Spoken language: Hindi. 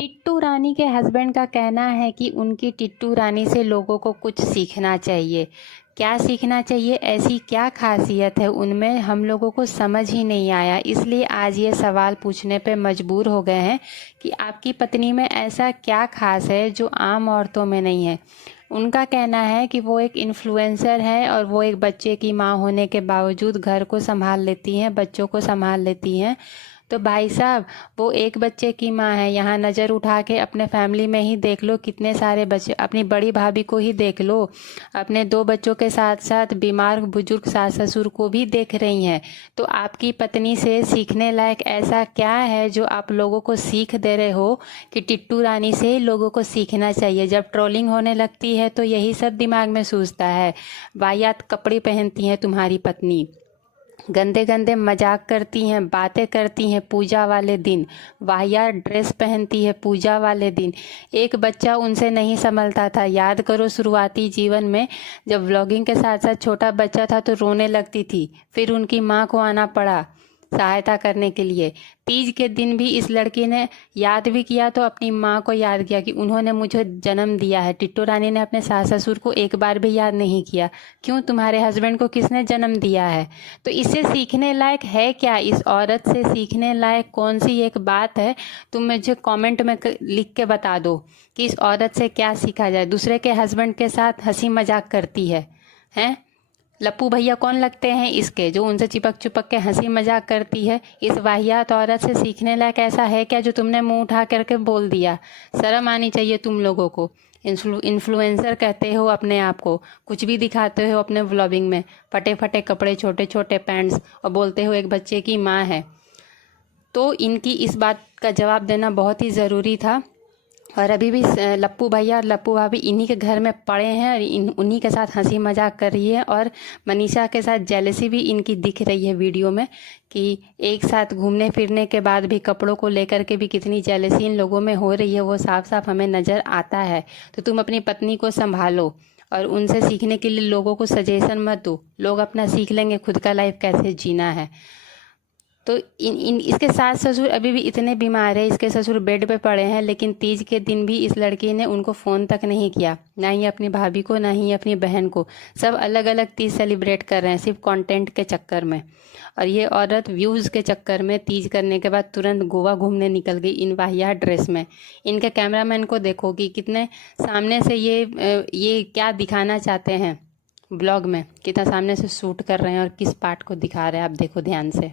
टिट्टू रानी के हस्बैंड का कहना है कि उनकी टिट्टू रानी से लोगों को कुछ सीखना चाहिए। क्या सीखना चाहिए, ऐसी क्या खासियत है उनमें, हम लोगों को समझ ही नहीं आया। इसलिए आज ये सवाल पूछने पे मजबूर हो गए हैं कि आपकी पत्नी में ऐसा क्या खास है जो आम औरतों में नहीं है। उनका कहना है कि वो एक इन्फ्लुएंसर है और वो एक बच्चे की माँ होने के बावजूद घर को संभाल लेती हैं, बच्चों को संभाल लेती हैं। तो भाई साहब, वो एक बच्चे की माँ है। यहाँ नज़र उठा के अपने फैमिली में ही देख लो, कितने सारे बच्चे, अपनी बड़ी भाभी को ही देख लो, अपने 2 बच्चों के साथ साथ बीमार बुजुर्ग सास ससुर को भी देख रही हैं। तो आपकी पत्नी से सीखने लायक ऐसा क्या है जो आप लोगों को सीख दे रहे हो कि टिट्टू रानी से लोगों को सीखना चाहिए। जब ट्रोलिंग होने लगती है तो यही सब दिमाग में सूझता है। वाहियात कपड़े पहनती हैं तुम्हारी पत्नी, गंदे गंदे मजाक करती हैं, बातें करती हैं पूजा वाले दिन, वाहियात ड्रेस पहनती है पूजा वाले दिन। एक बच्चा उनसे नहीं संभलता था। याद करो शुरुआती जीवन में जब व्लॉगिंग के साथ साथ छोटा बच्चा था तो रोने लगती थी, फिर उनकी माँ को आना पड़ा सहायता करने के लिए। तीज के दिन भी इस लड़की ने याद भी किया तो अपनी माँ को याद किया कि उन्होंने मुझे जन्म दिया है। टिट्टू रानी ने अपने सास ससुर को एक बार भी याद नहीं किया। क्यों, तुम्हारे हस्बैंड को किसने जन्म दिया है? तो इससे सीखने लायक है क्या? इस औरत से सीखने लायक कौन सी एक बात है? तुम मुझे कमेंट में लिख के बता दो कि इस औरत से क्या सीखा जाए। दूसरे के हस्बैंड के साथ हंसी मजाक करती है, हैं? लप्पू भैया कौन लगते हैं इसके, जो उनसे चिपक चिपक के हंसी मजाक करती है? इस वाहियात औरत से सीखने लायक ऐसा है क्या जो तुमने मुंह उठा करके बोल दिया? शर्म आनी चाहिए तुम लोगों को। इन्फ्लुएंसर कहते हो अपने आप को, कुछ भी दिखाते हो अपने व्लॉगिंग में, फटे फटे कपड़े, छोटे छोटे पैंट्स, और बोलते हो एक बच्चे की माँ है। तो इनकी इस बात का जवाब देना बहुत ही ज़रूरी था। और अभी भी लप्पू भैया और लप्पू भाभी इन्हीं के घर में पड़े हैं और उन्हीं के साथ हंसी मजाक कर रही है। और मनीषा के साथ जेलसी भी इनकी दिख रही है वीडियो में कि एक साथ घूमने फिरने के बाद भी कपड़ों को लेकर के भी कितनी जेलसी इन लोगों में हो रही है, वो साफ साफ हमें नज़र आता है। तो तुम अपनी पत्नी को संभालो और उनसे सीखने के लिए लोगों को सजेशन मत दो। लोग अपना सीख लेंगे खुद का लाइफ कैसे जीना है। तो इसके सास ससुर अभी भी इतने बीमार है, इसके ससुर बेड पे पड़े हैं, लेकिन तीज के दिन भी इस लड़की ने उनको फ़ोन तक नहीं किया, ना ही अपनी भाभी को, ना ही अपनी बहन को। सब अलग अलग तीज सेलिब्रेट कर रहे हैं सिर्फ कंटेंट के चक्कर में। और ये औरत व्यूज़ के चक्कर में तीज करने के बाद तुरंत गोवा घूमने निकल गई इन वाहियात ड्रेस में। इनके कैमरामैन को देखो कि कितने सामने से ये क्या दिखाना चाहते हैं ब्लॉग में, कितना सामने से शूट कर रहे हैं और किस पार्ट को दिखा रहे हैं, आप देखो ध्यान से।